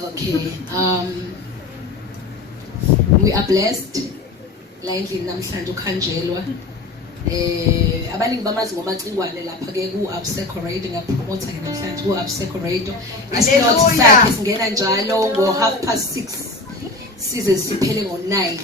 Okay. We are blessed. La endlini namhlanje ukhanjelwa. Abaningi bamazi ngoMacingwane lapha ke ku Abseko Radio ngapromote ke namhlanje ku Abseko Radio. Islot sakhe singena njalo ngo 6:30 size siphele ngo 9.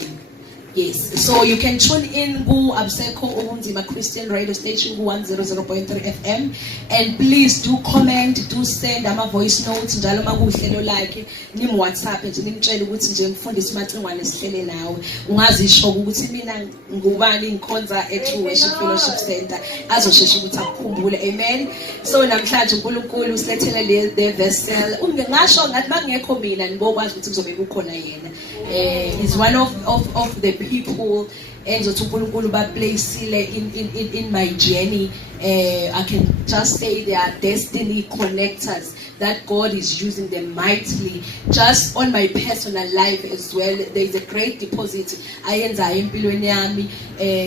Yes, so you can tune in ku Abseko Ubunzima Christian Radio Station ku 100.3 FM, and please do comment, do send ama voice notes njalo makuhlelo lakhe nim WhatsApp nje nimtshela ukuthi nje Mfundisi Macingwane sihlele nawe, ungazisho ukuthi mina ngubani ngikhonza True Worship Fellowship Center, azoshesha ukuthi akukhumbule. Amen. So namhlanje uNkulunkulu usilethele le vessel, ungengasho ngathi makungekho mina nibokwazi ukuthi kuzobe kukhona yena. Is one of the people enzothi uNkulunkulu ba placeile in my journey. I can just say they are destiny connectors that God is using them mightily just on my personal life as well. There is a great deposit ayenzayo empilweni yami,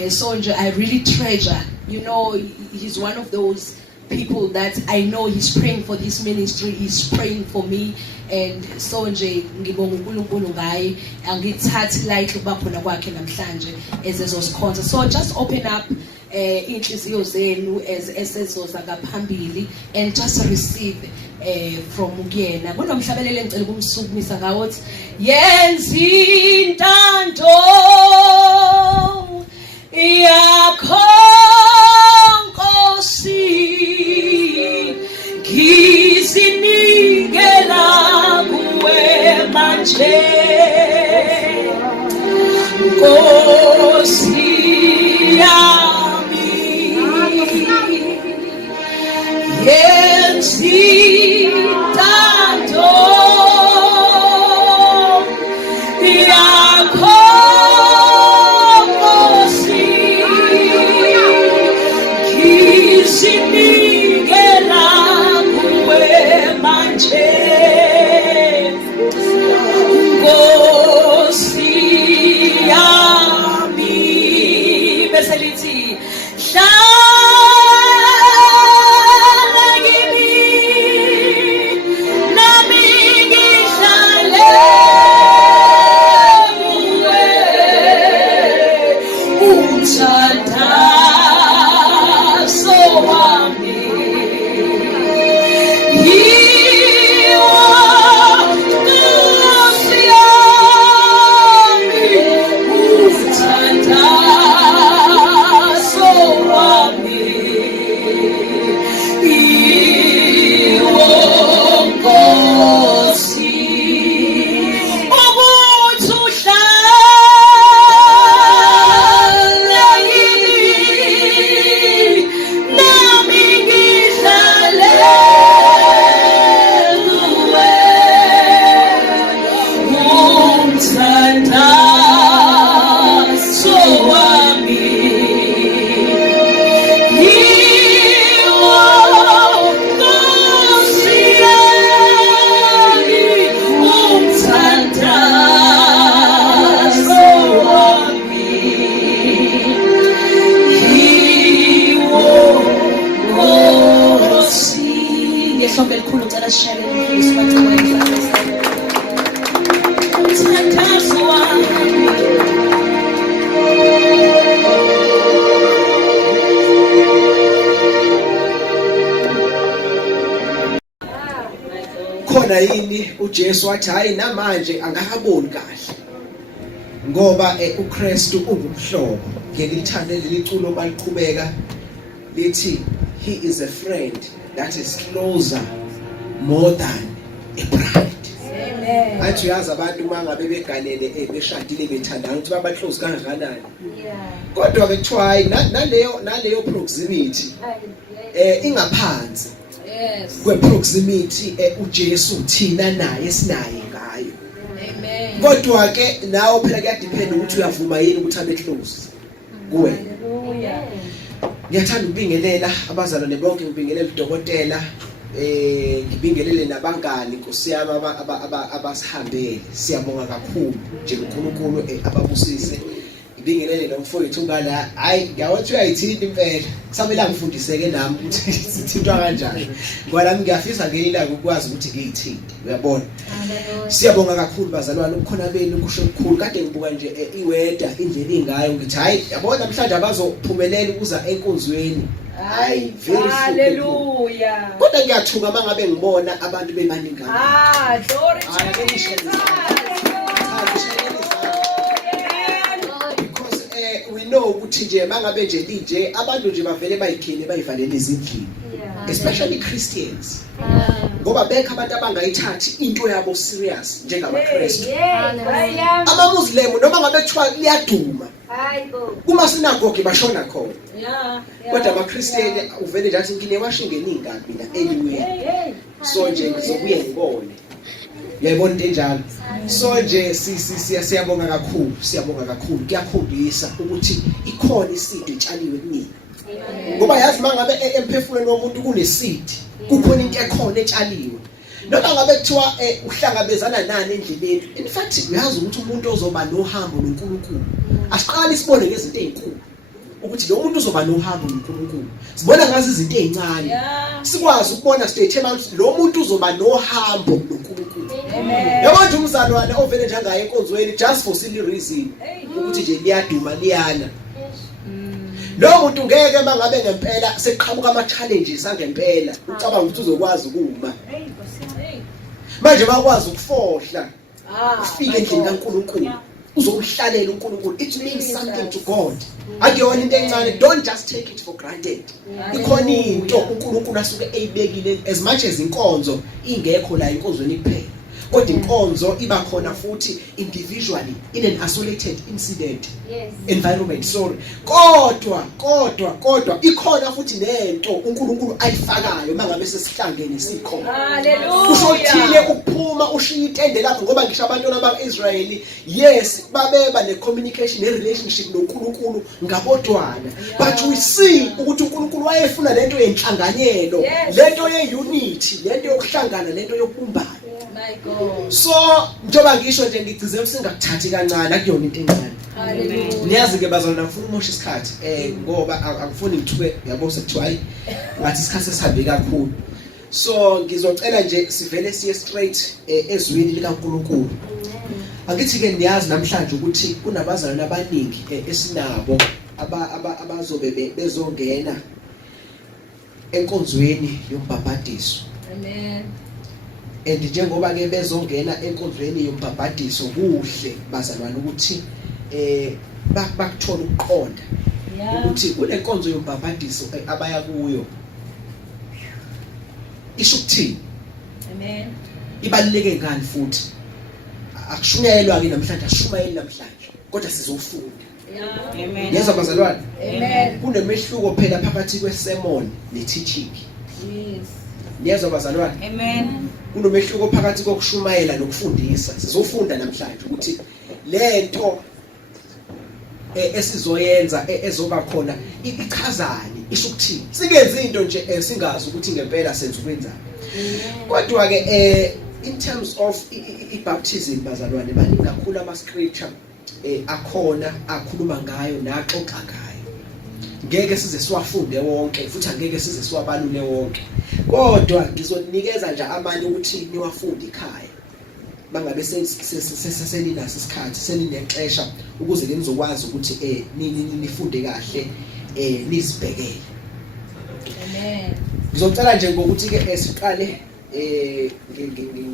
so I really treasure, you know, he's one of those people that I know he's praying for this ministry, he's praying for me, and so nje ngibonga uNkulunkulu ngaye, angithathi lightly ukuba khona kwakhe namhlanje ezezosikhonza. So just open up inhliziyo zenu esezoza ngaphambili and just receive from kuyena. Kunomhlabelelo engicela ukumsukumisa ngawo uthi yenza intando yakho Nkosi, ngizinikela kuwe manje Nkosi yami, yenza intando yakho Nkosi, ngizinikela kuwe manje Nkosi yami. Bese lithi hlala kimi nami ngihlale kuwe, umthandazo wami khona yini uJesu wathi hayi namanje angakaboni kahle ngoba uKristu ungumhlobo. Ngiyalithanda leli culo baliqhubeka lithi he is a friend that is closer more than a bride. Amen. Athi uyazi abantu mangabe beganele beshadile bethandana ukuthi baba close kangakanani. Yeah. Kodwa ke kuthiwa hayi naleyo proximity ingaphansi. Yes. Kwe proximity uJesu thina naye sinaye ngayo. Amen. Kodwa ke nawo phela kuyadepend ukuthi uyavuma yini ukuthi abe close kuwe. Hallelujah. Ngiyathanda ukubingelela abazalwane bonke, ngibingelela uDokotela, ngibingelele nabangani Nkosi yami abasihambele. Siyabonga kakhulu nje uNkulunkulu ababusise. ngibingelele nomfowethu ngala hayi ngiyawathi uyayithinta impela kusamela ngifundiseke nami ukuthi sithintwa kanjani ngoba nami ngiyafisa ngelilanga ukwazi ukuthi ngiyithinte uyabona siyabonga kakhulu bazalwane ukukhona benu kusho okukhulu kade ngibuka nje iweda indlela ingayo ngithi hayi yabona namhlanje abazophumelela ukuza enkonzweni hayi haleluya kodwa ngiyathuka mangabe ngibona abantu bebaningi glory to Jesus. We know ukuthi nje mangabe nje linje abantu nje bavele bayikhini bayivalele izindlini especially Christians ngoba bekho abantu abangayithathi into yabo serious njengamaKristu amaMuslim noma ngabe kuthiwa liyaduma kuma sinagoge bashona khona kodwa amaKristian uvele nje athi ngine washingeni ingabi la anyway so nje ngizobuye ngibone yayibona into enjalo so nje siyabonga kakhulu kuyakhombisa ukuthi ikhona isidi etshaliwe kunini ngoba yazi mangabe emphefumulweni womuntu kunesidi kukhona into ekhona etshaliwe noma ngabe kuthiwa uhlangabezana nani endleleni in fact uyazi ukuthi umuntu ozoba nohambo noNkulunkulu asiqala isibone ngezinto ezinkulu ukuthi lo muntu uzoba nohambo noNkulunkulu sibona ngazi izinto ezincane sikwazi ukubona statement lo muntu uzoba nohambo noNkulunkulu yabona umzalwane ovele njengaye enkonzweni just for silly reason ukuthi nje liyaduma liyana lo muntu ngeke mangabe ngempela seqhamuka ama challenges angempela ucabanga ukuthi uzokwazi ukuma manje bakwazi ukufohla ufike endlini kaNkulunkulu uzokuhlalela uNkulunkulu it means something to God akuyona into encane don't just take it for granted ikhona into uNkulunkulu asuke eyibekile as much as inkonzo ingekho la inkonzweni kuphela kodwa inkonzo iba khona futhi individually in an isolated incident environment kodwa ikhona futhi nento uNkulunkulu ayifakayo mangabe sesihlangene sikhona haleluya kusho ukuthile ukuphuma ushiya itende lapho ngoba ngisho abantwana bakaIsrayeli yes babeba ne communication ne relationship noNkulunkulu ngabodwana but we see ukuthi uNkulunkulu wayefuna lento yenhlanganyelo lento yeunity lento yokuhlangana lento yokubumbana my God so njoba ngisho nje ngigcize singakuthathi kancane akuyona into encane haleluya niyazi ke bazalwana ngifuna umosha isikhathi ngoba akufuni ngithuke yabo sekuthiwa hayi ngathi isikhathi sesihambe kakhulu so ngizocela nje sivele siye straight ezwini likaNkulunkulu angithi ke niyazi namhlanje ukuthi kunabazalwana abaningi esinabo abazobe bezongena enkonzweni yombhabhadiso Amen. and njengoba ke bezongena enkonzweni yombhabhadiso kuhle bazalwane ukuthi bakuthola ukuqonda ukuthi kule nkonzo yombhabhadiso abaya kuyo isho ukuthini. Amen. Ibaluleke ngani futhi akushunyayelwa ke namhlanje ashumayeli namhlanje kodwa sizofunda. Amen. Yezwa bazalwane. Amen. Kunemehluko phela phakathi kwesermon neteaching. Yes. Yezwa bazalwane. Amen. Kunomehluko phakathi kokushumayela nokufundisa. Sizofunda namhlanje ukuthi lento esizoyenza ezoba khona ichazani isho ukuthini. Singenzi into nje singazi ukuthi ngempela senza ukwenzani. Kodwa ke in terms of ibaptism bazalwane baningi kakhulu ama scripture akhona akhuluma ngayo naxoxa ngayo. Ngeke size siwafunde wonke futhi angeke size siwabalule wonke. Kodwa ngizoninikeza nje amanye ukuthi niwafunde ekhaya. Bangabe seninaso isikhathi seninexesha ukuze nizokwazi ukuthi nifunde kahle nizibhekele. Amen. Ngizocela nje ngokuthi ke siqale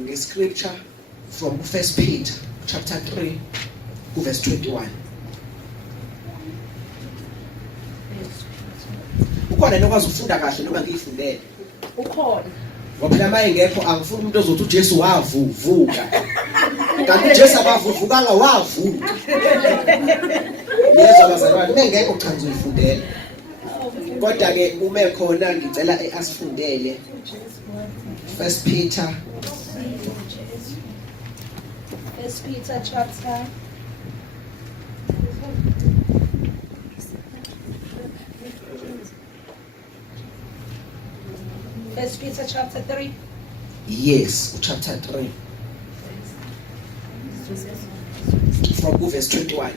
ngescripture from 1 Peter chapter 3 verse 21. Ukhona nokwazi ukufunda kahle noma ngiyifundele. Ukhona. Ngoba manje ngekho angifuni umuntu ozothi uJesu wavuka. Kanti uJesu akavuvukanga wavuka. Yezwa bazalwane mengekho cha ngizofundela. Kodwa ke uma ekhona ngicela asifundele 1 Peter 1 Peter chapter 1 Peter chapter 3. Yes, chapter 3 from verse 21.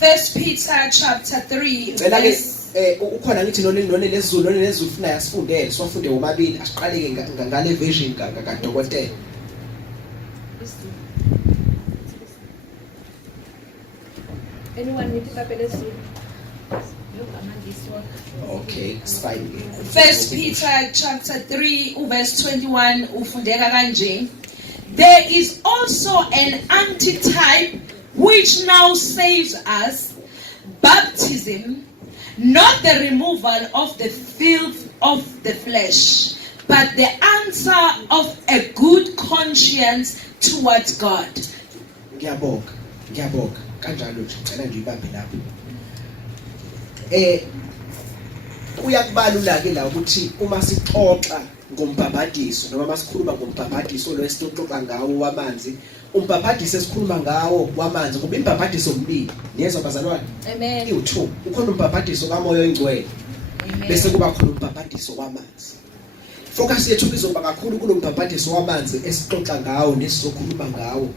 1 Peter chapter 3 Cela ke verse ukhona ngithi none lezulu funa yasifundele sifunde womabili asiqale ke ngale version kaDokotela. Anyone with Papelesu? Okay, it's fine. 1 Peter chapter 3 verse 21 ufundeka kanje. There is also an antitype which now saves us, baptism, not the removal of the filth of the flesh, but the answer of a good conscience towards God. Ngiyabonga kanjalo nje ngicela nje ibambe lapho. Kuyakubalula ke la ukuthi uma sixoxa ngombhabhadiso noma masikhuluma ngombhabhadiso lo esixoxa ngawo wamanzi, umbhabhadiso esikhuluma ngawo wamanzi kuba imbhabhadiso mbili, niyezwa bazalwane? Amen. Iwu2, ukhona umbhabhadiso kamoya oyingcwele. Amen. Bese kuba khona umbhabhadiso wamanzi. Focus yethu izoba kakhulu kulo mbhabhadiso wamanzi esixoxa ngawo nesizokhuluma ngawo.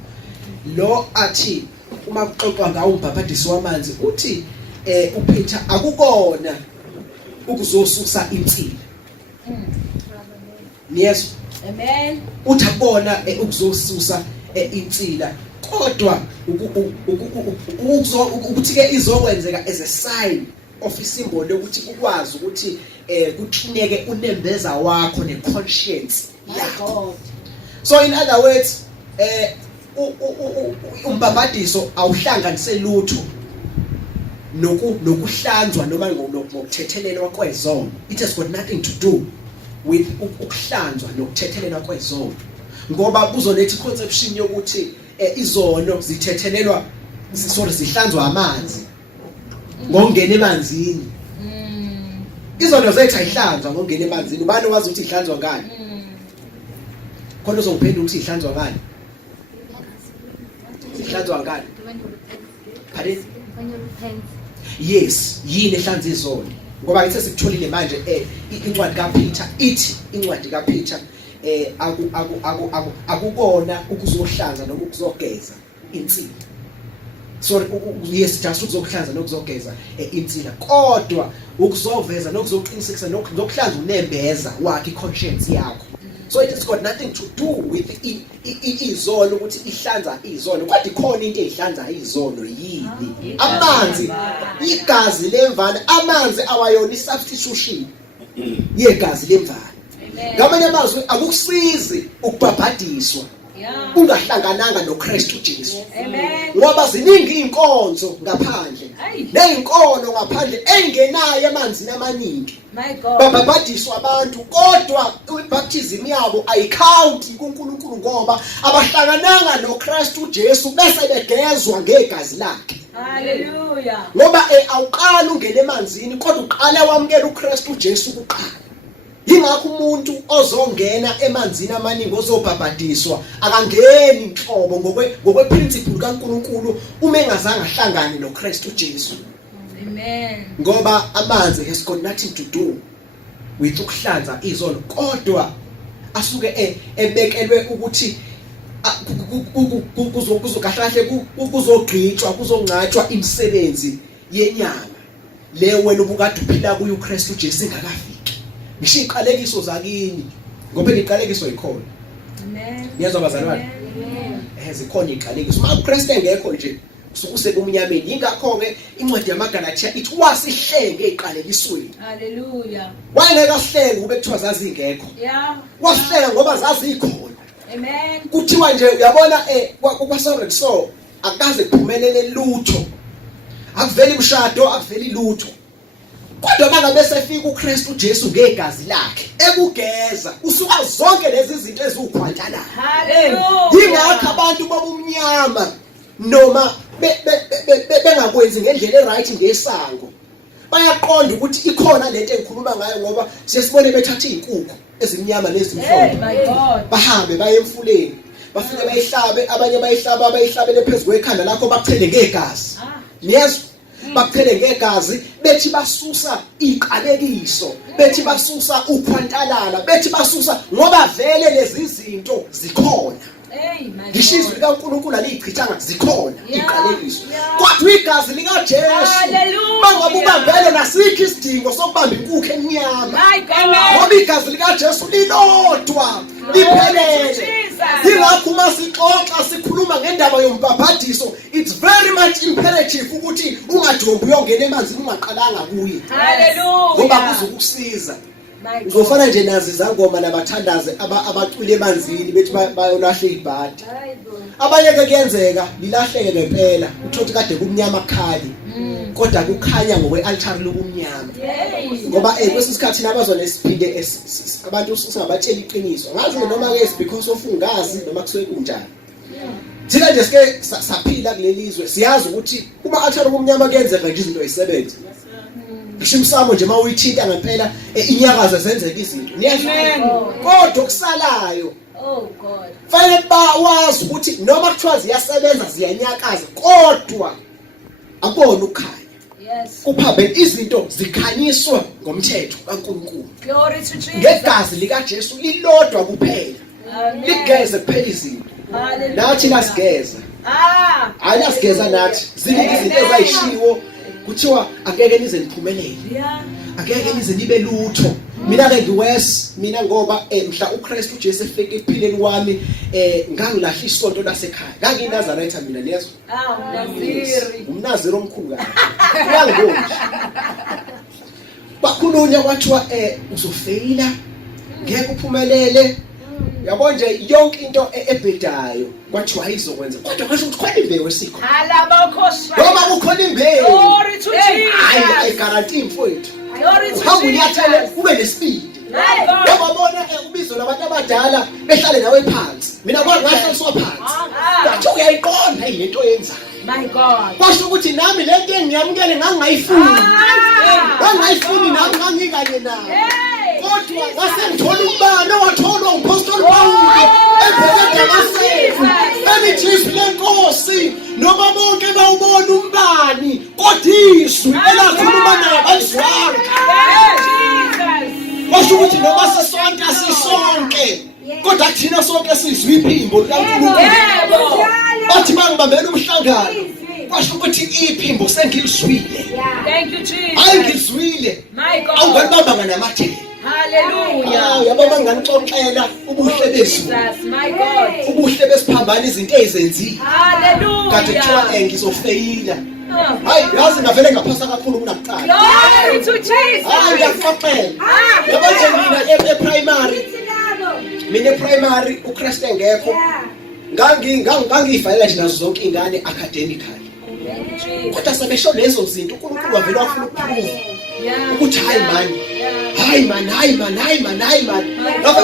Lo athi uma kuxoxwa ngawo umbhabhadiso wamanzi uthi uPeter akukona ukuzosusa insila. Yes. Amen. Uthi akubona ukuzosusa insila kodwa ukuthi ke izokwenzeka as a sign of isimbolo ukuthi ukwazi ukuthi kuklineke unembeza wakho neconscience yakho. So in other words umbhabhadiso awuhlanganise lutho nokuhlanzwa noma ngokuthethelelwa kwezono. It has got nothing to do with ukuhlanzwa nokuthethelelwa kwezono, ngoba kuzoletha iconception yokuthi izono zithethelelwa zihlanzwa amanzi ngongena emanzini. Izono zethu ayihlanzwa ngongena emanzini. Ubani wazi ukuthi ihlanzwa ngani? Khona uzongiphendula ukuthi ihlanzwa ngani? Ihlanzwa ngani? Pardon? When you repent. Yes, yini ehlanza izono? Ngoba ngithe sikutholile manje incwadi kaPeter ithi incwadi kaPeter akukona ukuzohlanza noma ukuzogeza insila. Sorry, yes, just ukuzohlanza nokuzogeza insila, kodwa ukuzoveza nokuzoqinisekisa nokuhlanza unembeza wakhe conscience yakho. So it has got nothing to do with izono ukuthi ihlanza izono, kodwa ikhona into ehlanza izono yini? Amanzi, igazi lemvana. Amanzi awayona isubstitution yegazi lemvana. Ngamanye amazwi akukusizi ukubhabhadiswa ungahlangananga noKristu Jesu. Amen. Ngoba ziningi inkonzo ngaphandle, neinkono ngaphandle engenayo emanzini amaningi. My God. Babhabhadiswa abantu kodwa ibaptism yabo ayicounti kuNkulunkulu ngoba abahlangananga noKristu Jesu bese begezwa ngegazi lakhe. Hallelujah. Ngoba awuqala ungena emanzini kodwa uqala wamkela uKristu Jesu kuqala. Yingakho umuntu ozongena emanzini amaningi ozobhabhadiswa akangeni inhlobo ngokweprinciple kaNkulunkulu uma engazange ahlangane noKristu Jesu. Amen. Ngoba amanzi has got nothing to do with ukuhlanza izono, kodwa asuke ebekelwe ukuthi kuzokahlahle kuzogqitshwa kuzongcatshwa imisebenzi yenyama le wena ubukade uphila kuyo uKristu Jesu engakafiki. Ngisho iqalekiso zakini ngoba iqalekiso ikhona. Amen. Niyazwa bazalwane? Zikhona iqalekiso. Uma uKristu engekho nje usekumnyameni. Ingakho ke incwadi yamaGalatia ithi wasihlenge eqalekisweni. Hallelujah. Wayengeke asihlenge kube kuthiwa zazingekho. Yeah. Wasihlenga ngoba zazikhona. Amen. Kuthiwa nje uyabona kwaSaul so akaze kuphumelele lutho. Akuveli umshado, akuveli lutho. Kodwa mangabe sefika uKristu Jesu ngegazi lakhe ekugeza usuka zonke lezi zinto eziukhwantalana. Hallelujah. Yingakho abantu babumnyama noma bengakwenzi ngendlela eright ngesango bayaqonda ukuthi ikhona lento engikhuluma ngayo ngoba sesibone bethatha izinkukhu ezimnyama nezimhlophe. My God. Bahambe baye emfuleni bafike bayihlabe, abanye bayihlabele phezulu kwekhanda lakho bakuthele ngegazi. Yes, bakuthele ngegazi bethi basusa iqalekiso, bethi basusa ukhwantalala, bethi basusa ngoba vele lezi zinto zikhona. Hey, my Ngishizwe God. likaNkulunkulu alichithanga zikhona Yeah. iqalekiso. Yeah. Kodwa igazi likaJesu Hallelujah. mangabe ubambele nasikho isidingo sokubamba inkukhu emnyama. My God. Ngoba igazi likaJesu lilodwa liphelele. Jesus. Yingakho uma sixoxa sikhuluma ngendaba yombhabhadiso, it's very much imperative ukuthi ungajombi uyongena emanzini ungaqalanga kuye. Ngoba Hallelujah. kuzokusiza. My God. Uzofana nje nazi izangoma nabathandazi abacwile emanzini bethi bayolahla ibhadi. Abanye ke kuyenzeka lilahleke ngempela uthothi kade kumnyama kukhali kodwa kukhanya ngokwe-altar lokumnyama. Hey. Ngoba kwesisikhathi nabazona esiphinde abantu singabatshela iqiniso. Ngazi noma ke because of ungazi noma kusuke kunjani. Thina nje sike saphila kulelizwe siyazi ukuthi uma altar lokumnyama kuyenzeka nje izinto ezisebenza. Ngisho imsamo nje mawuyithinta ngempela inyakaza zenzeka izinto. Kodwa okusalayo Oh God. fanele bawazi ukuthi noma kuthiwa ziyasebenza ziyanyakaza kodwa akubona ukukhanya. Yes. Kuphambe izinto zikhanyiswa ngomthetho kaNkulunkulu. Glory to Jesus. Ngegazi likaJesu lilodwa kuphela. Amen. Ligeze kuphela izinto. Hallelujah. Nathi nasigeza. Hayi nasigeza nathi. Ziningi izinto ezayishiwo kuthiwa angeke nize niphumelele. Yeah. Angeke nize nibe lutho. Mina ke mina ngoba mhla uKristu Jesu efike ephileni kwami ngangilahla isonto lasekhaya. Nganginazaretha mina niyazwa. Naziri. Umnaziri omkhulu kahle. Uyangibona. Bakhulunywa kwathiwa uzofeyila ngeke uphumelele. Yabo nje yonke into ebhedayo kwathiwa ayizokwenza. Kodwa ngisho ukuthi khona imbewu esikho. Alabakosha. Noma kukhona imbewu. Glory to Hayi Jesus. ayiguarantee mfowethu. Glory to Uhamba unyathele Jesus. ube nesibindi. My God. Yabona ubizo labantu abadala behlale nawe phansi. Mina kwangahlaliswa phansi. Kwathi uyayiqonda into oyenzayo. My God. Kwasho ukuthi nami lento engiyamukele ngangayifuni. Ngangayifuni nami ngangikanye nayo. Kodwa ngasengithola umbane watholwa umpostoli Paul ebheke ngamasefu. Elithi lenkosi noma bonke bawubona umbani kodwa izwi elakhuluma naye alizwanga. Jesus. Kwasho ukuthi noma sisonke asisonke kodwa thina sonke sizwe iphimbo likaNkulunkulu. Bathi bangibambela umhlangano kwasho ukuthi iphimbo sengilizwile. Thank you, Jesus. Hayi ngizwile. My God. Awungalibamba namathela. Hallelujah. Yabo banganixoxela ubuhle bezwi. Jesus, my God. Ubuhle besiphambana izinto ezenziwe. Kade kuthiwa Hallelujah. ngizofeyila. Hayi yazi ngavele ngaphasa kakhulu kunakuqala. Glory to Jesus. Hayi ngiyakuxoxela. Yabo nje mina e-primary. Mina e-primary uKristu engekho. Ngangiyifayela nje nazo zonke ingane academically. Kodwa sebesho lezo zinto uNkulunkulu wavela wafuna ukuprove ukuthi hayi man.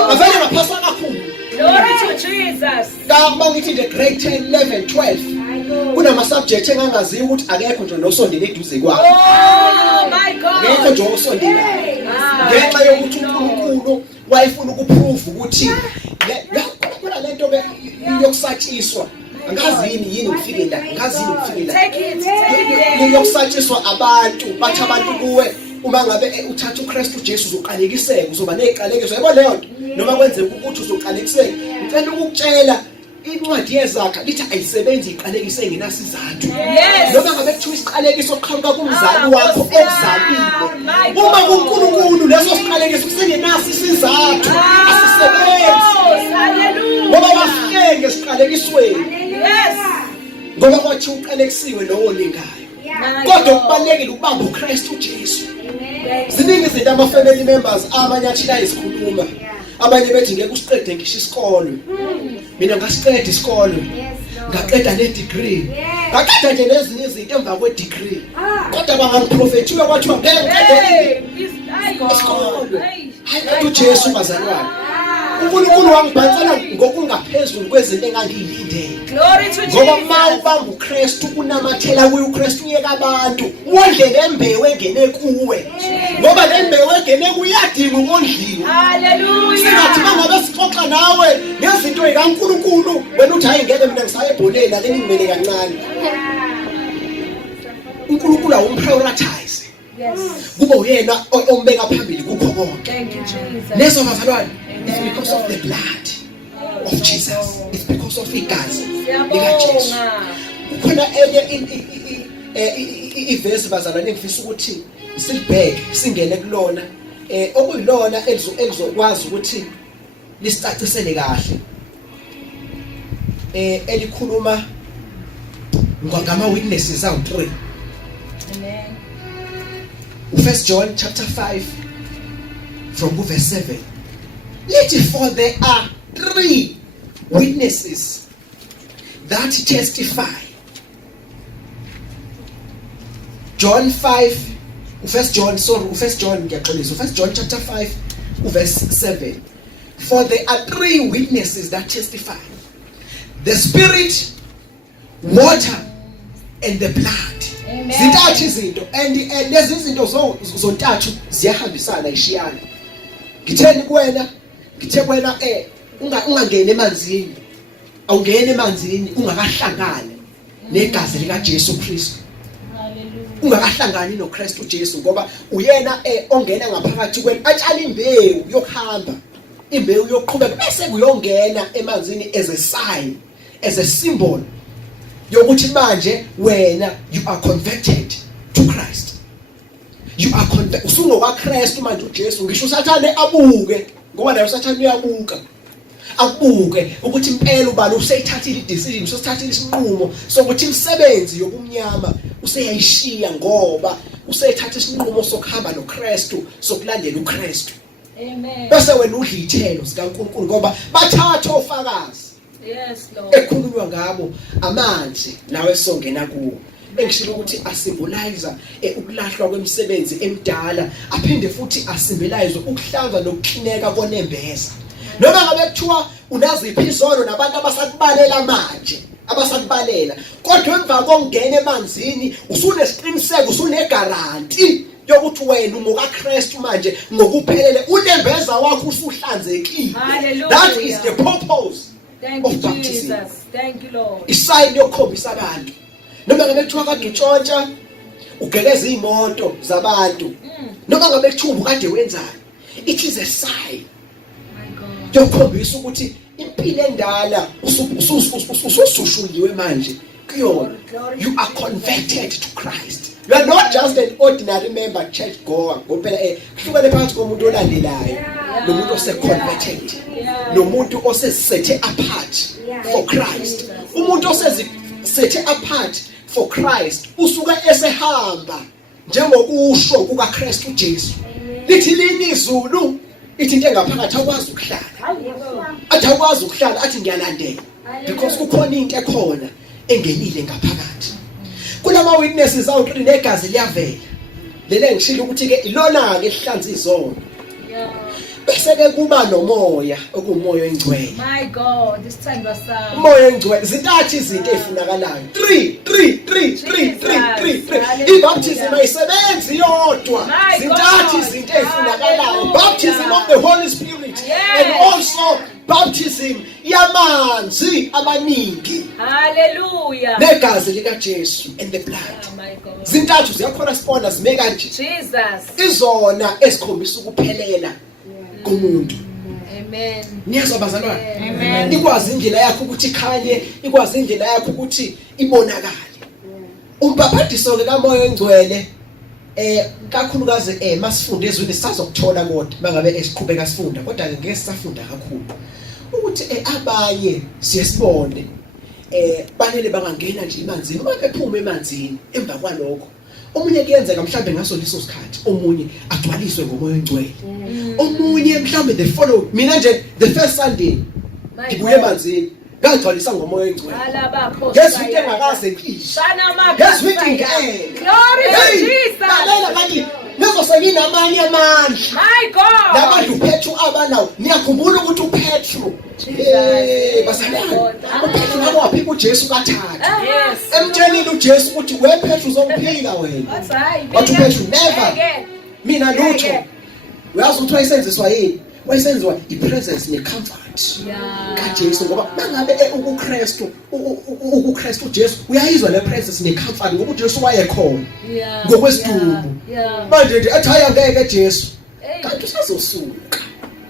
Ngavele ngaphasa kakhulu. Glory to Jesus. Ngaba ngithi nje grade 10, 11, 12 kunama subject engangaziyo ukuthi akekho nje nosondele eduze kwawo. Oh my Ngekho God. nje osondelayo. Ngenxa yokuthi uNkulunkulu wayefuna ukuprove ukuthi kuna lento yokusatshiswa. Angazi yini ngifike la. Take it. Yokusatshiswa abantu bathi abantu kuwe uma ngabe uthatha uKristu Jesu uzoqalekiseka uzoba neziqalekiso. Yebo leyo nto noma kwenzeka ukuthi uzoqalekiseka. Ngicela ukukutshela incwadi yezakha lithi ayisebenzi iqalekise engenasizathu. Yes. Noma ngabe kuthiwa isiqalekiso oqhamuka kumzali wakho okuzalile. Uma kuNkulunkulu leso siqalekiso kusengenaso isizathu asisebenzi. Hallelujah. Ngoba wahlenge esiqalekisweni. Yes. Ngoba kwathi uqalekisiwe lowo lingayo. Kodwa kubalekile ukubamba uKristu Jesu. Ziningi izinto ama-family members amanyathela izikhuluma. Abanye bethi ngeke usiqede ngisho isikole. Mina ngasiqeda isikole. Ngaqeda ne-degree. Ngaqeda nje nezinye izinto emva kwe-degree. Kodwa bangangiprofethiwe kwathiwa ngeke ngiqede isikole. Hayi uJesu bazalwane. uNkulunkulu wangibhansela ngokungaphezulu kwezinto engangiyilindele. Glory to Jesus. Ngoba mawubamba uKristu kunamathela kuye uKristu uyeka abantu wondle lembewu engene kuwe. Ngoba lembewu engene kuyadinga ukondliwa. Hallelujah. Singathi mangabe sixoxa nawe ngezinto zikaNkulunkulu wena uthi hayi ngeke mina ngisaye ebholeni ake ngimele kancane. uNkulunkulu awumprioritize. Yes. Kuba uyena ombeka phambili kukho konke. Thank you, Jesus. Leso bazalwane, it's because of the blood of Jesus. It's because of igazi lika Jesu. Siyabonga. Kukhona enye ivesi bazalwane engifisa ukuthi silibheke singene kulona okuyilona elizokwazi ukuthi lisicacisele kahle elikhuluma ngama witnesses awu 3. Amen. 1 John chapter 5 from verse 7. For there are 3 witnesses that testify. John 5, 1 John chapter 5, verse 7. For there are 3 witnesses that testify. The Spirit, water, and the blood. Amen. Zintathu izinto and lezi izinto zontathu ziyahambisana ishiyana. Ngithe kuwena ungangena emanzini. Awungene emanzini ungakahlangani negazi lika Jesu Kristu. Ungakahlangani noKristu Jesu ngoba uyena ongena ngaphakathi kwenu atshala imbewu yokuhamba. Imbewu yokuqhubeka bese kuyongena emanzini as a sign, as a symbol yokuthi manje wena you are converted to Christ. You are converted. Usungokwa Kristu manje uJesu ngisho usathane abuke ngoba naye usathane uyabuka. Akubuke ukuthi impela ubani useyithathile idecision, usithathile isinqumo sokuthi imisebenzi yobumnyama useyayishiya ngoba useyithatha isinqumo sokuhamba noKristu, sokulandela uKristu. Amen. Bese wena udla ithelo sikaNkulunkulu ngoba bathatha ofakazi. Yes, Lord. Ekhulunywa ngabo amanzi nawe songena kuwo. Engishilo ukuthi asymbolize ukulahlwa kwemisebenzi emidala, aphinde futhi asymbolize ukuhlanza nokuklineka konembeza. Noma ngabe kuthiwa unaziphi izono nabantu abasakubalela manje, abasakubalela, kodwa emva kokungena emanzini usunesiqiniseko, usunegaranti yokuthi wena ungokaKristu manje ngokuphelele unembeza wakho usuhlanzekile. That is the purpose. Thank of you, baptism. Jesus. Thank you, Lord. Isayini yokukhombisa abantu. Noma ngabe kuthiwa kade utshontsha, ugeleza imoto zabantu. Noma ngabe kuthiwa ubukade wenzani. It is a sign. My God. Yokukhombisa ukuthi impilo endala ususushuliwe manje kuyona. You are converted to Christ. You are not just an ordinary member, church goer. Ngoba kuhlukane phakathi komuntu olandelayo nomuntu ose-converted. Nomuntu osesethe apart for Christ. Umuntu osesethe apart for Christ usuka esehamba njengokusho kukaKristu Jesu. Lithi lini izulu ithi into engaphakathi akwazi ukuhlala. Athi akwazi ukuhlala athi ngiyalandela because kukhona into ekhona engenile ngaphakathi. Kulama witnesses awu3 negazi liyavela. Lele ngishilo ukuthi ke ilona ke ehlanza izono. Bese ke kuba nomoya okumoya engcwele. My God, this time was Umoya engcwele zintathu izinto ezifunakalayo. 3. Ibaptism ayisebenzi yodwa. Zintathu izinto ezifunakalayo. Baptism of the Holy Spirit and also baptism yamanzi amaningi. Hallelujah. Negazi lika Jesu and the blood. Oh my God. Zintathu ziyacorrespond zime kanje. Jesus. Izona ezikhombisa ukuphelela kumuntu. Amen. Niyazwa bazalwane? Amen. Ikwazi indlela yakho ukuthi ikhanye, ikwazi indlela yakho ukuthi ibonakale. Ngombhabhadiso ke kamoya engcwele kakhulukazi masifunde ezweni sisazokuthola kodwa mangabe esiqhubeka sifunda kodwa ke ngeke sisafunda kakhulu. Ukuthi abanye siyesibone banele bangangena nje emanzini uma bephuma emanzini emva kwalokho omunye kuyenzeka mhlambe ngaso leso sikhathi omunye agcwaliswe ngomoya engcwele omunye mhlambe the follow mina nje the first Sunday ngibuye emanzini ngagcwalisa ngomoya engcwele Yesu into engakaze ngiyisho Yesu into ngeke Glory to Jesus. Lalela bathi nizosengina amanye amandla My God. labantu uPetru abanawo niyakhumbula ukuthi uPetru basalana uPetru ngawaphi uJesu kathatha Yes. emtshenile uJesu ukuthi we Petru uzomphika wena That's right. but uPetru never Again. mina lutho uyazi ukuthi wayesenziswa yini wayesenziwa ipresence necomfort kaJesu ngoba mangabe ukuKristu uJesu uyayizwa le presence necomfort ngoba uJesu wayekhona ngokwesidumbu manje nje athi hayi angeke Jesu kanti usazosuka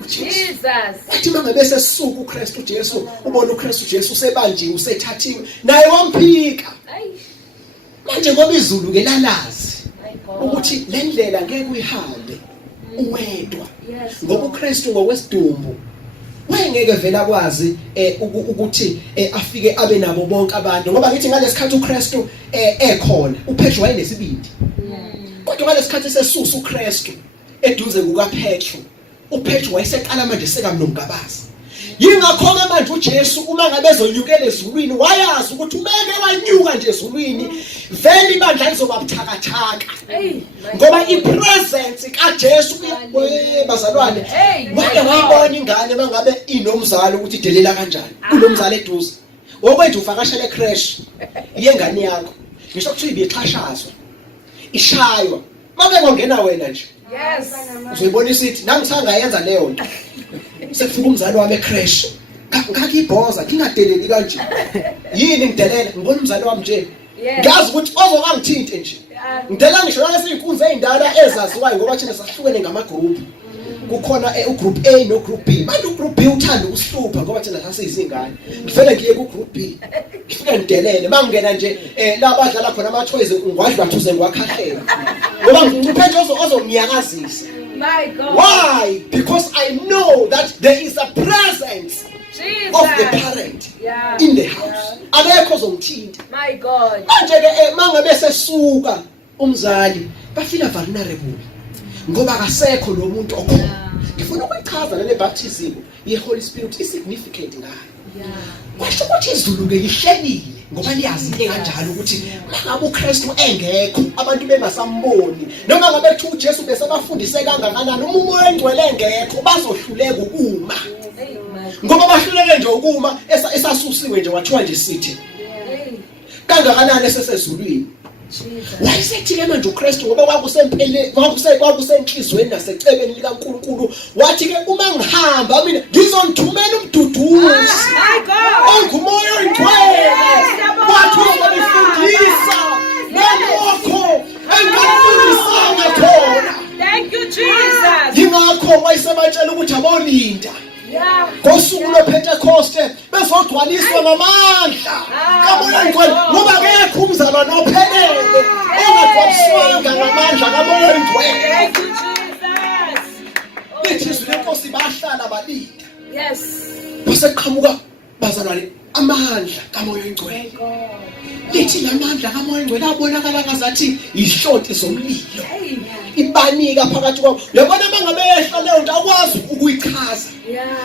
Jesus. Athi mangabe sesuku uKristu Jesu ubona uKristu Jesu usebanjiwe usethathiwe naye wamphika. Ay. Manje ngoba izulu ke lalazi My God. ukuthi le ndlela ngeke uyihambe uwedwa. Yes. Ngoba uKristu ngokwesidumbu wayengeke vela kwazi ukuthi afike abe nabo bonke abantu ngoba ngithi ngalesikhathi uKristu ekhona uPetru wayenesibindi. Kodwa ngalesikhathi sesusa uKristu eduze kukaPetru uPetru wayeseqala manje sekaMnomgabazi. Yingakho ke manje uJesu uma ngabe ezonyukela ezulwini wayazi ukuthi umeke wanyuka nje ezulwini vele ibandla lizoba buthakathaka. Ngoba ipresence kaJesu bazalwane wake wayibona ingane mangabe inomzalo ukuthi idelela kanjani kunomzalo eduze. Okwethu uvakashela ecrash yengane yakho ngisho ukuthi ibixhashazwa ishaywa mabe ngongena wena nje. Yes. Uzoyibona isithi nami sangayenza leyo nto. Sekufika umzali wami ecrash. Ngakibhoza ngingadeleli kanje. Yini ngidelela ngibona umzali wami nje. Ngazi ukuthi ozokangithinte nje. Ngidela ngisho nalesinkundla ezindala ezaziwayo ngoba thina sahlukene ngama group. Kukhona ugroup A no group B. Manje ugroup B uthanda ukuhlupha ngoba thina sasizingane. Ngifela ngiye ku group B. Ngifika ngidelele mangena nje la badlala khona ama toys ngwadla thuze ngwakhahlela. Ngoba ngicuphe nje ozomnyakazisa. My God. Why? Because I know that there is a presence Jesus. of the parent in the house. Akekho ozongithinta. My God. Manje ke mangabe sesuka umzali bafika vulnerable. Ngoba akasekho lo muntu okhona. Ngifuna ukuyichaza le baptism yeHoly Spirit isignificant ngayo. Kwasho ukuthi izulu ke lihlelile ngoba liyazi enganjalo ukuthi mangabe uKristu engekho abantu bengasamboni noma ngabe kuthi uJesu besebafundise kangakanani umoya engcwele engekho bazohluleka ukuma. Ngoba bahluleke nje ukuma esasusiwe nje wathiwa nje sithi kangakanani esesezulwini. Wayesethi ke manje uKristu ngoba kwakusempeleni kwakusenhlizweni nasecebeni likaNkulunkulu wathi ke uma ngihamba mina ngizonithumela umduduzi. My God. Ongumoya oyingcwele. Wathi uzonifundisa nalokho engakufundisanga khona. Thank you, Jesus. Yingakho wayesebatshela ukuthi abolinda Yeah. ngosuku lwePentecoste bezogcwaliswa ngamandla kamoya oyingcwele ngoba akekho umzalwane ophelele ongagcwaliswanga ngamandla kamoya oyingcwele. Thank you, Jesus. Lithi izwi lenkosi bahlala balinda Yes. baseqhamuka bazalwane amandla kamoya oyingcwele. Lithi lamandla kamoya oyingcwele abonakala ngazathi ihloti zomlilo ibanika phakathi kwabo. Yabona mangabe ehla leyo nto akwazi ukuyichaza.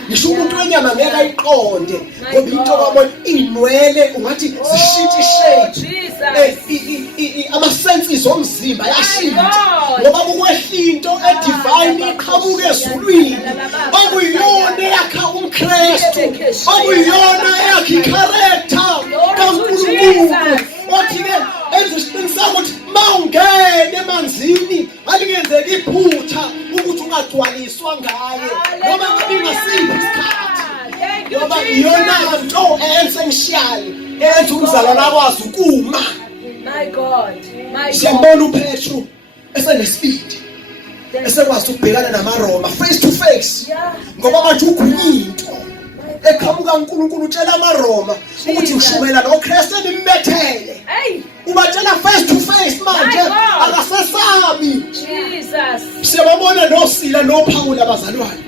Ngisho umuntu wenyama ngeke ayiqonde ngoba into kamoya inwele ungathi zishintsha shape. Ama senses omzimba yashintsha ngoba kukwehlinto edivine iqhamuke ezulwini okuyiyona yakha uMkristu okuyiyona yakha icharacter kaNkulunkulu. Othi ke enze isiqiniseko ukuthi mawungena emanzini alingenzeki iphutha ukuthi ungagcwaliswa ngaye noma ngabe ngasiphi isikhathi ngoba iyona nto essential enza umzalwane akwazi ukuma. My God. My God. Siyambona uPetru esenesibindi esekwazi ukubhekana namaRoma face to face ngoba manje ugunyinto eqhamuka uNkulunkulu utshela amaRoma ukuthi ushumela noKristu nimbethele. Ubatshela face to face manje akasesabi. Jesus. Siyababona noSila noPaul abazalwane.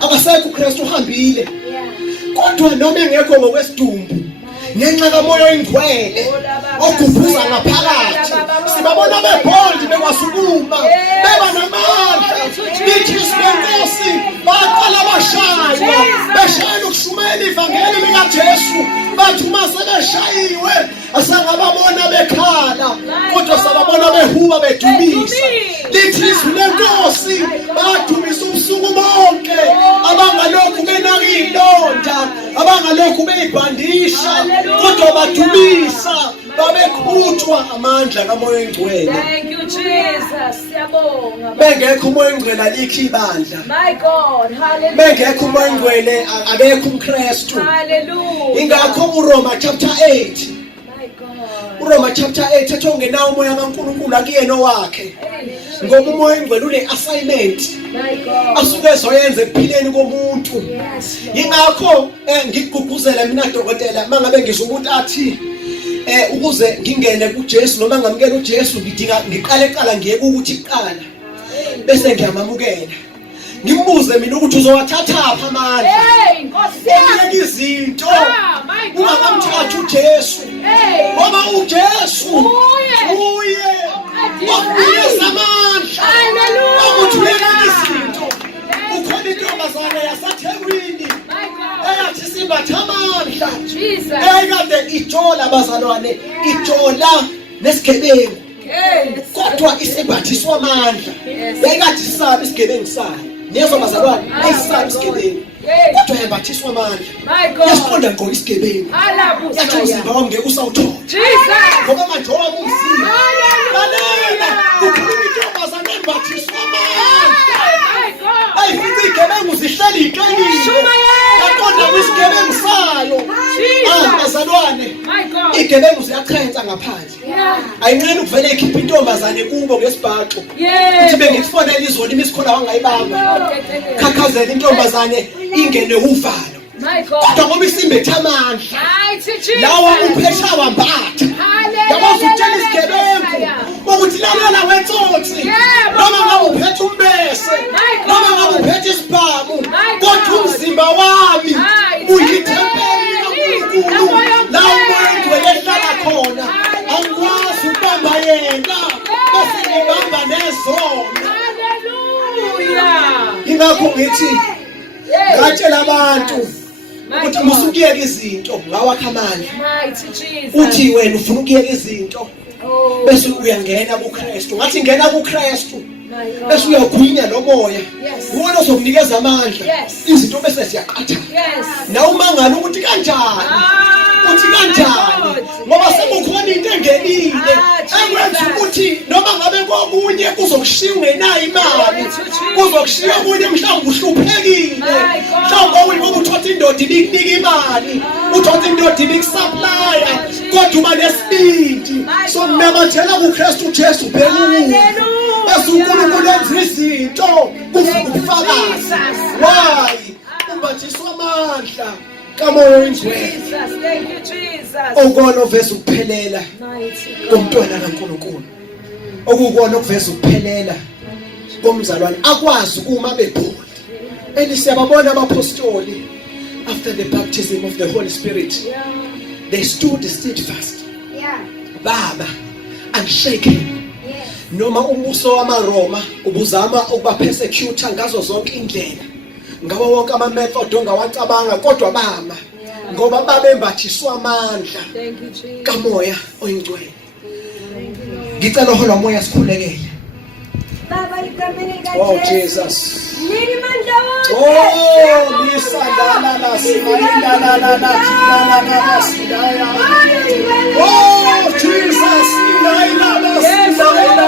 Akasekho uKristu uhambile. Kodwa noma engekho ngokwesidumbu ngenxa kamoya oyingcwele ogubhuza ngaphakathi sibabona bebold bekwasukuma beba namandla. Lithi iSinkosi baqala bashaya beshaya ukushumela ivangeli likaJesu bathi uma sebeshayiwe asangababona bekhala kodwa sababona behuba bedumisa. Lithi izwi lenkosi badumisa ubusuku bonke abangalokhu benaka ilonda abangalokhu beyibhandisha kodwa badumisa babekhutshwa amandla kamoya oyingcwele. Thank you, Jesus. Siyabonga. Bengekho umoya oyingcwele alikho ibandla. My God. Hallelujah. Bengekho umoya oyingcwele akekho uMkristu. Hallelujah. Ingakho uRoma chapter 8 My God. uRoma chapter 8 ethi ongenawo umoya kaNkulunkulu akuyena owakhe. ngoba umoya engcwele une-assignment My God. asuke ezoyenza ekuphileni komuntu. Yes, Lord. Yingakho ngigqugquzela mina dokotela mangabe ngizwe umuntu athi ukuze ngingene kuJesu noma ngamukela uJesu ngiqala ngiye ukuthi kuqala bese ngiyamamukela. Ngimbuze mina ukuthi uzowathatha apha amandla. Hey, Nkosi yami. Ngiyeke izinto My God. ungakamthathi uJesu. Hey. Ngoba uJesu Uye. Wabuye samandla. Hallelujah. Ukuthi uyeke izinto. Ukhona intombazane yaseThekwini My God. eyathi simbatha amandla. Jesus. Eyikade ijola abazalwane, ijola nesigebengu. Yes. Kodwa isembathiswa amandla. Yes. Yayikade isaba isigebengu sayo. Nezo bazalwane ayisaba isigebengu. Kodwa yembathiswa amandla. My God. Yasiqonda ngqo isigebengu. Hallelujah. Yathi umzimba wami ngeke usawuthola. Jesus. Ngoba manje wami umzimba. Lalela, Hallelujah. ukhuluma intombazane embathiswa amandla. My God. Ayifica igebengu zihleli iqinile. Shumayela. Yaqonda kwisigebengu sayo. Jesus. Bazalwane, My God. igebengu ziyaqhensa ngaphandle. Yeah. Ayinqeni ukuvele ikhipha intombazane kubo ngesibhaxo. Yes. Uthi bengikufonela izolo imisikhona wangayibamba. Khakhazela intombazane ingene uvalo. My God. Kodwa ngoba isimbethe amandla. Mighty Jesus. Lawa uphesha wambatha. Yabazi utshela isigebengu ukuthi lalela wentsotsi. Noma ngabe uphethe umbese. Noma ngabe uphethe isibhamu. Kodwa umzimba wami uyithempeli kaNkulunkulu. La umoya engcwele ehlala khona. Angikwazi ukubamba yena. Bese ngibamba nezona. Hallelujah. Ingakho ngithi ngatshela abantu My ukuthi God. musukuyeka izinto ngawakha amandla. Mighty Jesus. Uthi wena ufuna ukuyeka izinto Oh. bese uyangena kuKristu. Ngathi ngena kuKristu My God. bese uyagwinya nomoya. Yes. Uwona ozokunikeza amandla. Yes. Izinto bese ziyaqatha. Yes. Na uma ngani ukuthi kanjani? Uthi kanjani? Ngoba sekukhona into engenile ekwenza ukuthi noma ngabe kokunye kuzokushiya ungenayo imali. Kuzokushiya kunye mhlawumbe uhluphekile. Mhlawumbe ngoba uthatha indoda ibikunika imali. Uthatha indoda ibikusupplya. Kodwa uba nesibindi. So namathela kuKristu Jesu bhekuni. Bese uNkulunkulu enza izinto kufuna ubufakazi. Why? Umbathiswa amandla kamoya oyingcwele. Jesus. Thank you, Jesus. Okona oveza ukuphelela Mighty God. komntwana kaNkulunkulu. Okukona okuveza ukuphelela komzalwane akwazi uma bephula. Siyababona abapostoli after the baptism of the Holy Spirit. Yeah. They stood steadfast. Yeah. Baba unshaken. Yes. Noma umbuso wamaRoma ubuzama ukubapersecute ngazo zonke indlela. Ngawo wonke ama-method ongawacabanga kodwa bama ngoba babembathiswa amandla Thank you, Jesus. kamoya oyingcwele. Thank you, Lord. Ngicela uhola moya sikhulekele. Baba ligameni Oh likaJesu. Jesus. Nini mandla wonke. Oh lisandala la simayindala la sidaya. Oh Jesus. Ilayla la sidaya.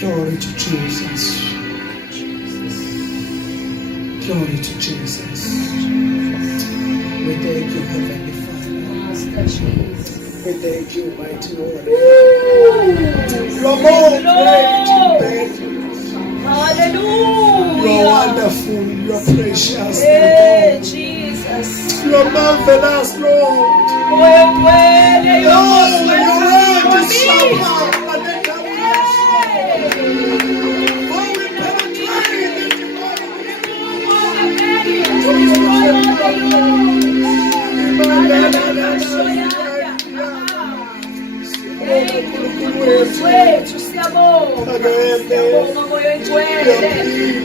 Glory to Jesus. Glory to Jesus. We thank you, Heavenly Father. We thank you, mighty Lord. You are more great. Hallelujah. You are wonderful. You are precious. Hey, Jesus. You are marvelous, Lord. Well, you Oh, are your word is me. somehow.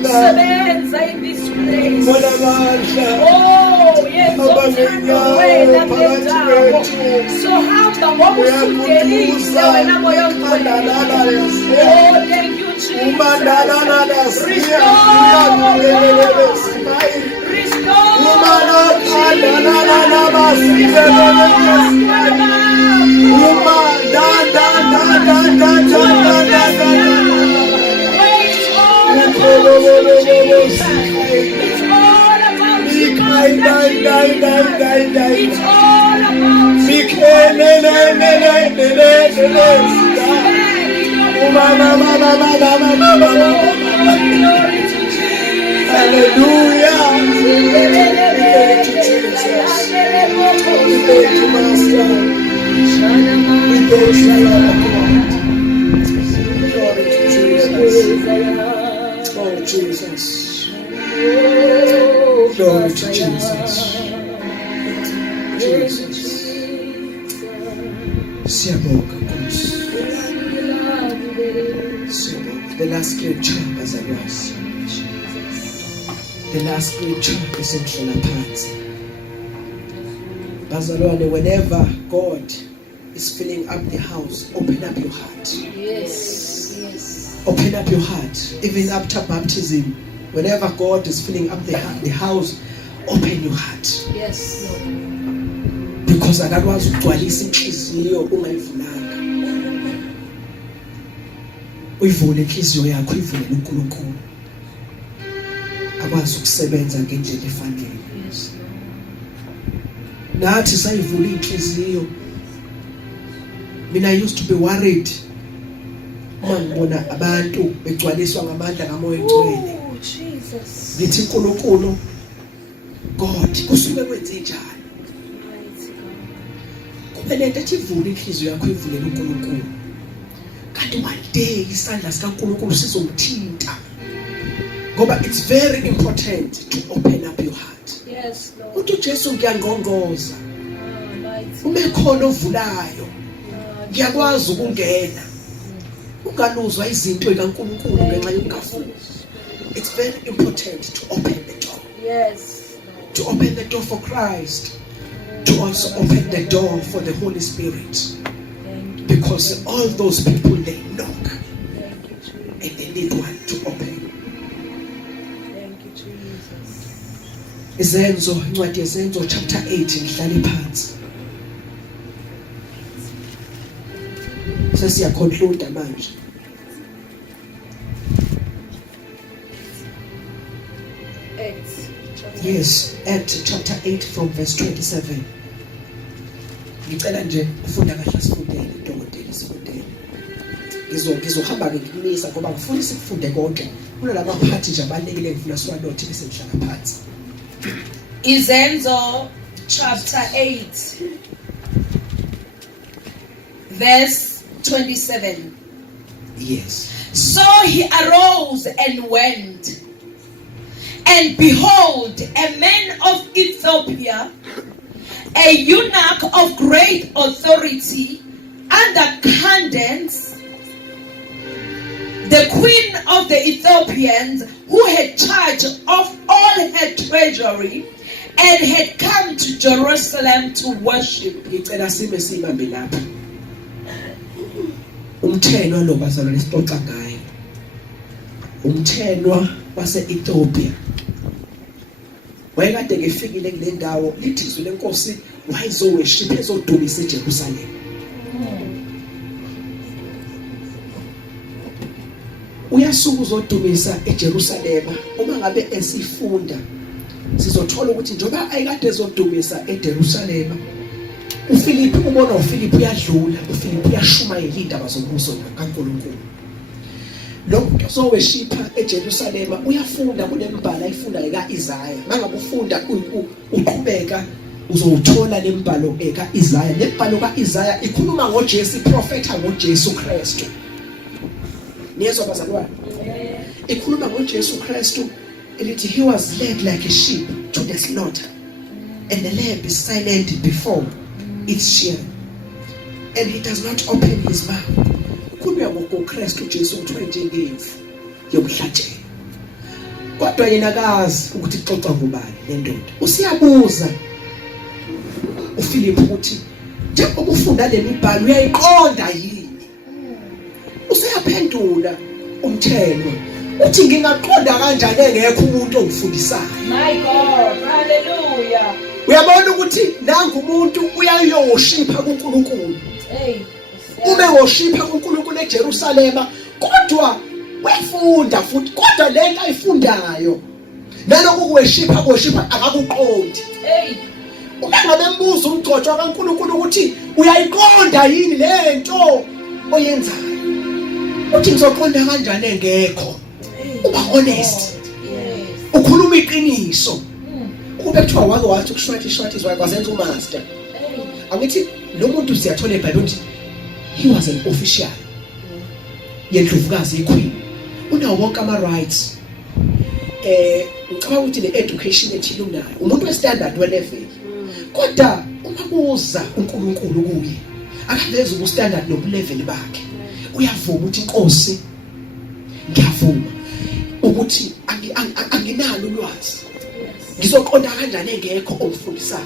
Sebenza in this place. Oh, yes, so hamba ngokusudelise wena moya ongcwele. Oh, thank you, Jesus. Hallelujah. Thank you, Jesus. Thank you, Master. We thank you, Lord. Glory to Jesus. Oh, Jesus. Glory to Jesus. Jesus. Siyabonga Nkosi. Siyabonga. The last scripture, bazalwane. The last scripture is in Shalapanzi. Bazalwane, whenever God is filling up the house, open up your heart. Yes, yes. Open up your heart. Even after baptism, whenever God is filling up the house, open your heart. Yes, Lord. Because akakwazi ukugcwalisa inhliziyo ungayivulanga. Uyivule inhliziyo yakho, uyivule uNkulunkulu. Akwazi ukusebenza ngendlela efanele. Yes, Lord. Nathi sayivula inhliziyo. Mina I used to be worried uma ngibona abantu begcwaliswa ngamandla kaMoya Ngcwele. Oh, Jesus. Ngithi uNkulunkulu, God, kusuke kwenze njani? Kumele ntathi ivule inhliziyo yakho, ivulele uNkulunkulu. Kanti one day isandla sikaNkulunkulu sizomthinta. Ngoba it's very important to open up your heart. Yes, Lord. Uthi uJesu ngiyangqongoza. Mighty. Ube khona ovulayo. Ngiyakwazi ukungena. Ungaluzwa izinto zikaNkulunkulu ngenxa yokungafuni. It's very important to open the door. Yes, Lord. To open the door for Christ. To also open the door for the Holy Spirit. Thank you. Because all those people, they knock. Thank you, Jesus. And they need one to open. Thank you, Jesus. Izenzo, incwadi yezenzo chapter 8 ngihlale phansi. Sesiya conclude manje. Yes, Acts chapter 8 from verse 27. Ngicela nje ufunda kahle sifundele, Dokotela sifundele. ngizohamba ngikumisa ngoba ngifuna sikufunde konke kunalama phathi nje abalekile ngifuna siwanothi bese ngihlala phansi. Izenzo chapter 8 verse 27. Yes. So he arose and went, and behold, a man of Ethiopia, a eunuch of great authority, under Candace, the queen of the Ethiopians, who had charge of all her treasury, and had come to Jerusalem to worship. Ngicela sibe sibambe lapha. Umthenwa lo bazalwane sixoxa ngayo. Umthenwa wase Ethiopia. Wayekade ngefikile kule ndawo lithi izwi lenkosi wayezoweshipha ezodumisa eJerusalem. Uyasuka uzodumisa eJerusalem uma ngabe esifunda sizothola ukuthi njoba ayikade ezodumisa eJerusalem uFilipi ubona uFilipi uyadlula uFilipi uyashumayela indaba zombuso kaNkulunkulu. Lokho soweshipha eJerusalem uyafunda kunembhala ayifunda kaIsaya. Mangabe ufunda uqhubeka uzothola lembhalo kaIsaya. Lembhalo kaIsaya ikhuluma ngoJesu, iprofetha ngoJesu Kristu. Niyezwa bazalwane? Ikhuluma ngoJesu Kristu elithi he was led like a sheep to the slaughter, and the lamb is silent before its shearer, and he does not open his mouth. Kubuya ngoKristu Jesu kuthiwa njengemvu yokuhlatshela. Kodwa yena akazi ukuthi xoxa ngubani le ndoda. Usiyabuza uFilipi ukuthi njengoba ufunda le mibhalo uyayiqonda yini? Usiyaphendula umthenwa uthi ngingaqonda kanjani engekho umuntu ongifundisayo. My God, hallelujah. Uyabona ukuthi nangu umuntu uyayoshipha kuNkulunkulu. Hey. Ube woshipha kuNkulunkulu eJerusalem kodwa wefunda futhi kodwa lento ayifundayo nalokho kuweshipha akakuqondi. Hey. Uma ngabe mbuzo umgcotsho kaNkulunkulu ukuthi uyayiqonda yini lento oyenzayo? Uthi ngizoqonda kanjani engekho? Uba honest. Yes. Ukhuluma iqiniso. Kube kuthiwa wake wathi ukushwathi izwayo kwazenza umaster. Angithi lo muntu siyathola eBhayibhelini ukuthi he was an official. Yendlovukazi yequeen. Unawo wonke ama rights. Ngicabanga ukuthi le education ethile unayo. Umuntu westandard we-level. Kodwa uma kuza uNkulunkulu kuye akavezi ubustandard nobulevel bakhe. Uyavuma ukuthi inkosi ngiyavuma ukuthi anginalo ulwazi. Ngizoqonda kanjani engekho omfundisayo.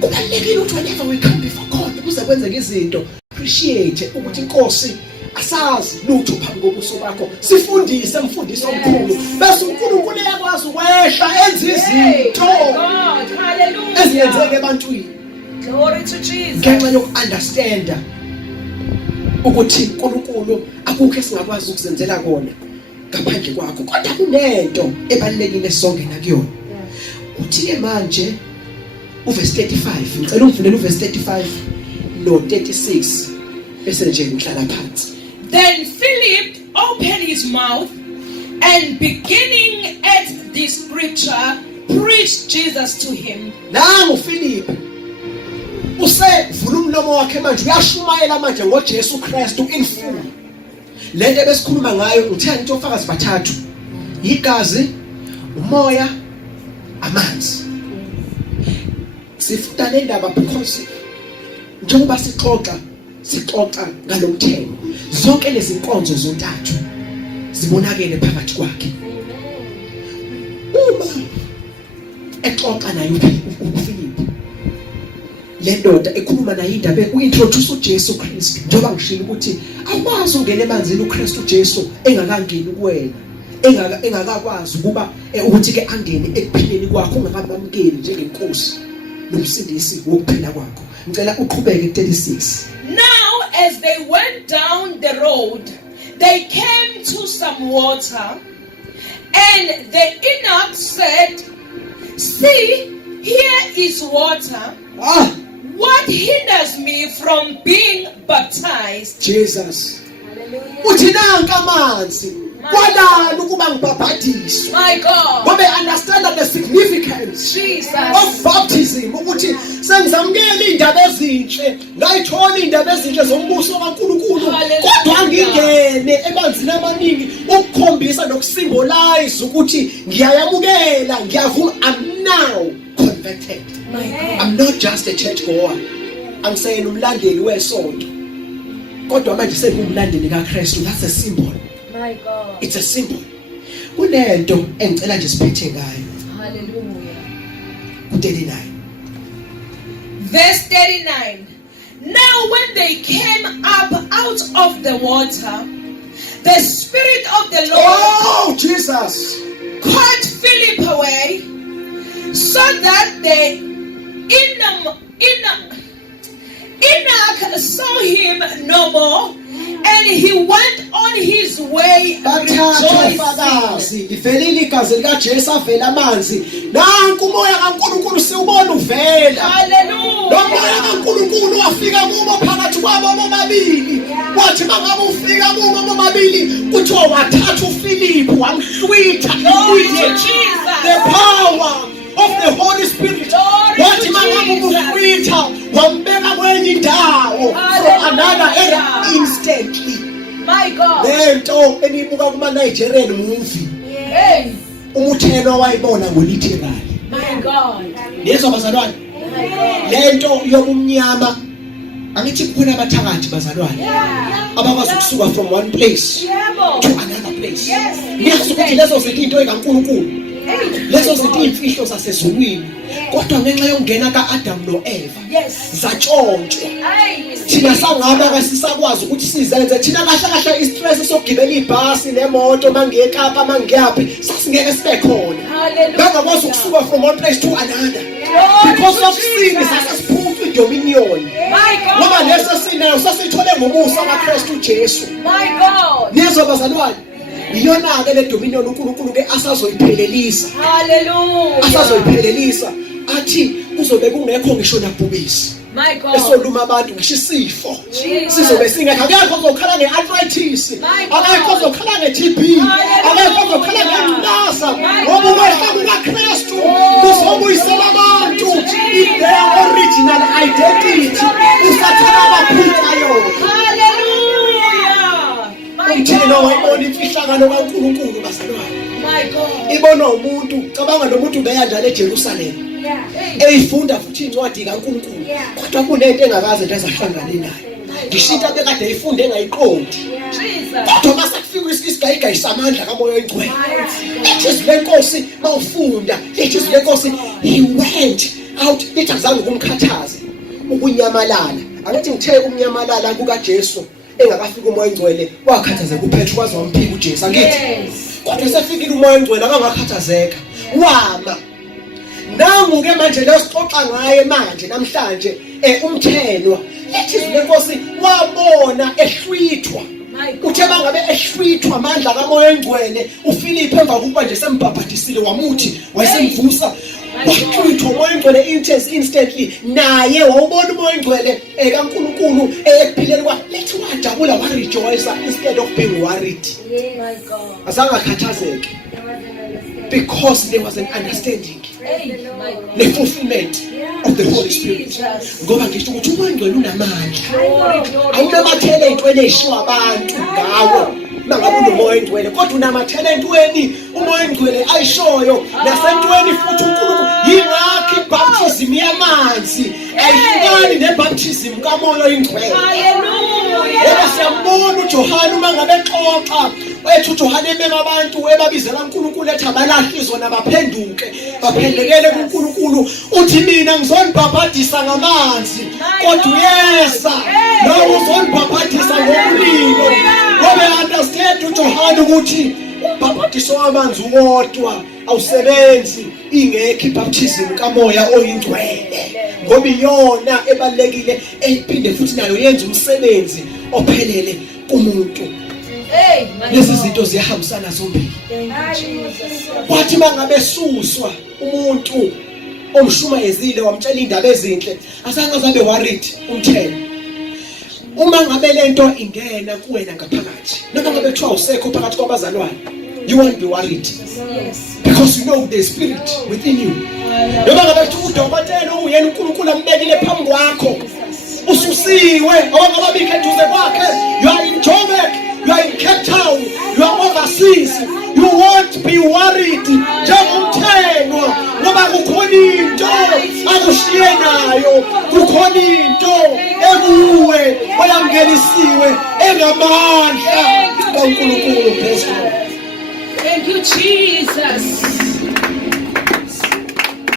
Kubalulekile ukuthi whenever we come before God kuze kwenzeke izinto appreciate ukuthi inkosi asazi lutho phambi kobuso bakho. Sifundise umfundiso omkhulu bese uNkulunkulu uyakwazi ukwehla enze izinto. God, hallelujah. Eziyenzeke ebantwini. Glory to Jesus. Ngenxa yoku-understanda ukuthi uNkulunkulu akukho esingakwazi ukuzenzela kona ngaphandle kwakho. Kodwa kunento ebalulekile songena kuyona. Uthi manje uverse 35 ngicela ungivulele uverse 35 no 36 bese nje ngihlala phansi. Then Philip opened his mouth and beginning at this scripture preached Jesus to him. Nangu Philip usevula umlomo wakhe manje uyashumayela manje ngoJesu Kristu in full. Lento ebesikhuluma ngayo ngithanda ukuthi ofakazi bathathu. Igazi, umoya, amanzi. Sifunda le ndaba because njengoba sixoxa ngalomthetho zonke lezi inkonzo zontathu zibonakele phakathi kwakhe. Uma exoxa naye uFilipi le ndoda ekhuluma naye indaba uintroduce uJesu Kristu njengoba ngishilo ukuthi awukwazi ungena emanzini uKristu Jesu engakangeni kuwena engakakwazi ukuba ukuthi ke angene ekuphileni kwakho ungakamamukeli njengenkosi nomsindisi wokuphila kwakho. Ngicela uqhubeke ku36. Now as they went down the road they came to some water, and the eunuch said, "See, here is water. What hinders me from being baptized?" Jesus. uthi nanka amanzi kwalana ukuba ngibhabhadiswe. My God. Ngoba they understand that the significance Jesus. of baptism ukuthi sengizamukela indaba ezinhle, ngayithola indaba ezinhle zombuso kaNkulunkulu, kodwa ngingene emanzini amaningi ukukhombisa nokusymbolize ukuthi ngiyayamukela, ngiyavuma, I'm now converted. I'm not just a church goer. Angisayena umlandeli wesonto, kodwa manje sengumlandeli kaKristu. That's a symbol. My God. It's a symbol. Kunento engicela nje siphethe ngayo. Hallelujah. U39. Verse 39. Now when they came up out of the water, the Spirit of the Lord Oh, Jesus. caught Philip away, so that the Enoch saw him no more, and he went on his way Bathatha rejoicing. ufakazi livelile igazi likaJesu avela amanzi. Nanku umoya kaNkulunkulu siubona uvela. Hallelujah. Lo moya kaNkulunkulu wafika kubo phakathi kwabo bobabili. Wathi mangabe ufika kubo bobabili kuthiwa wathatha uPhilip wamhlwitha Jesus. the power of the Holy Spirit. Wathi mangabe ufwitha wambeka kwenye indawo from another area instantly. My God. Lento enibuka kuma Nigerian movie Hey. umuthelo wayibona ngoliterally. My God. Lezo bazalwane, My God. lento yobumnyama angithi kukhona abathakathi bazalwane abakwazi ukusuka from one place to another place. Yes. Ngiyazi ukuthi lezo zinto ekaNkulunkulu, lezo zinto imfihlo zasezulwini, kodwa ngenxa yokungena kaAdam noEva Yes. zatshontshwa. Hey. Thina sangaba kasisakwazi ukuthi sizenze, thina kahle kahle istress sokugibela ibhasi nemoto mangekapa mangiyaphi sasingeke sibe khona. Hallelujah. Bangakwazi ukusuka from one place to another because of sin sasiphuthwa idominion. My Ngoba God. leso sinayo sasithole ngomusa kaKristu Jesu. My God. Nizo bazalwane, iyona ke le dominion uNkulunkulu ke asazoyiphelelisa. Hallelujah. Asazoyiphelelisa athi kuzobe kungekho ngisho nabhubisi My God. esoluma abantu ngisho isifo Jesus. sizobe singekho. Akekho ozokhala ngearthritis, My God. akekho ozokhala ngeTB, akekho ozokhala ngengculaza, ngoba ukwehla kukaKristu kuzobuyisela abantu in their original identity. Usathana abaphika yona. Hallelujah. My Umthelo God. wayibona imfihlakalo kaNkulunkulu bazalwane. My God. Ibona umuntu, cabanga nomuntu beya njalo eJerusalem eyifunda futhi incwadi kaNkulunkulu, kodwa kunento engakaze ndazahlangana nayo. Ngishintsha bekade eyifunde engayiqondi, Jesus. kodwa mase kufika isigayigayi samandla kamoya oyingcwele. Ijizwi lenkosi mawufunda, ijizwi lenkosi he went out, lithi azange kumkhathaze ukunyamalala. Angithi ngithe umnyamalala kukaJesu engakafika umoya oyingcwele wakhathaza kuPetru waze wamphika uJesu. Angithi Yes. kodwa sefikile umoya oyingcwele akangakhathazeka wama. Nangu-ke manje lo sixoxa ngaye manje namhlanje umthelwa ethizwe lenkosi wabona ehlwithwa. My God. Uthe bangabe ehlwithwa amandla kamoya oyingcwele uPhilip emva kokuba nje sembhabhadisile wamuthi wayesemvusa wahlwithwa umoya oyingcwele instantly. Naye wawubona umoya oyingcwele kaNkulunkulu ekuphileni kwakhe, lethi wajabula warejoice instead of being worried. My God. Azange akhathazeke because there was an understanding, Hey. My God. the fulfillment of the Holy Spirit. Jesus. Ngoba ngisho ukuthi umoya oyingcwele unamandla. Glory, glory. Awunamathele ey'ntweni ey'shiwa abantu ngawo mangabe unomoya oyingcwele, kodwa unamathele entweni umoya oyingcwele ayishoyo nasentweni futhi uNkulunkulu. Yingakho ibaptism yamanzi ayihlukani nebaptism kamoya oyingcwele. Hallelujah. Ngoba siyambona uJohane uma ngabe exoxa ethi uJohane emema abantu ebabizela uNkulunkulu ethi abalahlizwe nabaphenduke baphendekele kuNkulunkulu. Uthi mina ngizonibhabhadisa ngamanzi, kodwa uyeza nawe uzonibhabhadisa ngomlilo. Ngoba understand uJohane ukuthi umbhabhadiso wamanzi uwodwa awusebenzi ingekho ibaptism kamoya oyingcwele, ngoba iyona ebalekile eyiphinde futhi nayo yenza umsebenzi ophelele kumuntu. Hey. My Lezi God. zinto ziyahambisana zombili. Thank you, Jesus. Kwathi mangabe suswa umuntu omshumayezile wamtshela indaba ezinhle, azange azabe worried umthelo. uma ngabe lento ingena kuwena ngaphakathi noma ngabe kuthiwa usekho phakathi kwabazalwane, you won't be worried because you know the spirit within you. Noma ngabe kuthiwa udokotela uyena uNkulunkulu ambekile phambi kwakho ususiwe awangababikho eduze kwakhe, you are in Joburg, you are in Cape Town, you are overseas, you won't be worried njengomthenwa ngoba kukhona into akushiye nayo, kukhona into ekuwe oyamngenisiwe engamandla kaNkulunkulu. Thank you, Jesus.